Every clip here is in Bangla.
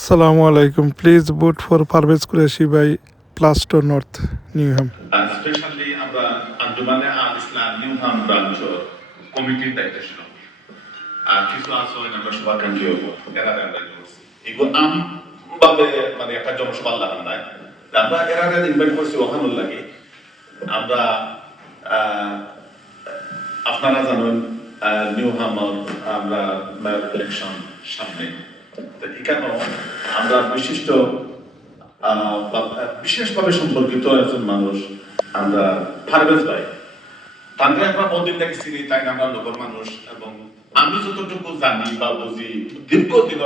Assalamu alaikum. Please vote for Parvez Qureshi by Plaistow North, Newham. Specially আমরা আঞ্জুমানে আল ইসলাম নিউহাম ব্রাঞ্চ কমিটির দায়িত্বে ছিল আর কিছু আসলে আমরা শুভাকাঙ্ক্ষী হবো এরা এগুলো আমভাবে মানে একটা জনসভা লাগান নাই আমরা এরা ইনভাইট করছি ওখানোর লাগে আমরা আপনারা জানেন নিউহাম আমরা মেয়র ইলেকশন সামনে এখানেও আমরা বিশেষভাবে সম্পর্কিত একজন মানুষ আমরা পারভেজ ভাই তাকে আমরা বহুদিন থেকে চিনি তাই আমরা লোকের মানুষ এবং আমি যতটুকু জানি বা বুঝি দীর্ঘদিন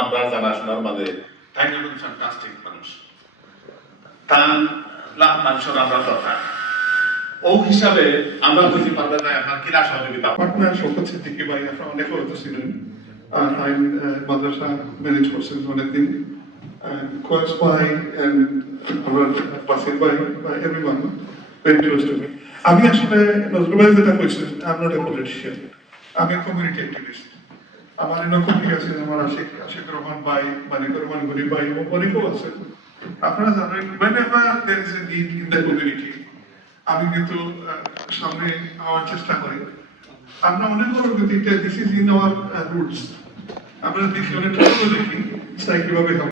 আমরা জানাশোনার মাঝে তাই একজন ফ্যান্টাস্টিক মানুষ তার লাখ মানুষের আমরা দরকার ও হিসাবে আমরা বুঝি পারভেজ ভাই আপনার কিনা সহযোগিতা আপনার শোকত সিদ্দিকী ভাই আপনারা অনেক হয়তো ছিলেন আইন মাদ্রাসা ম্যানেজ করছেন অনেকদিন Coach Bhai and Basit Bhai, everyone, very close to me. আমি আসলে নজরুল ভাই যেটা কইছেন I'm not a politician. আমি কমিউনিটি অ্যাক্টিভিস্ট। আমার এরকম ঠিক আছে আমার আশিক রহমান ভাই মানিকুর রহমান গরিব ভাই এবং অনেকেও আছেন আপনারা জানেন whenever there is a need in the community আমি কিন্তু সামনে আওয়ার চেষ্টা করি আমরা অনেক বড় গতিতে this is in our roots আমরা দেখি অনেক দেখি কিভাবে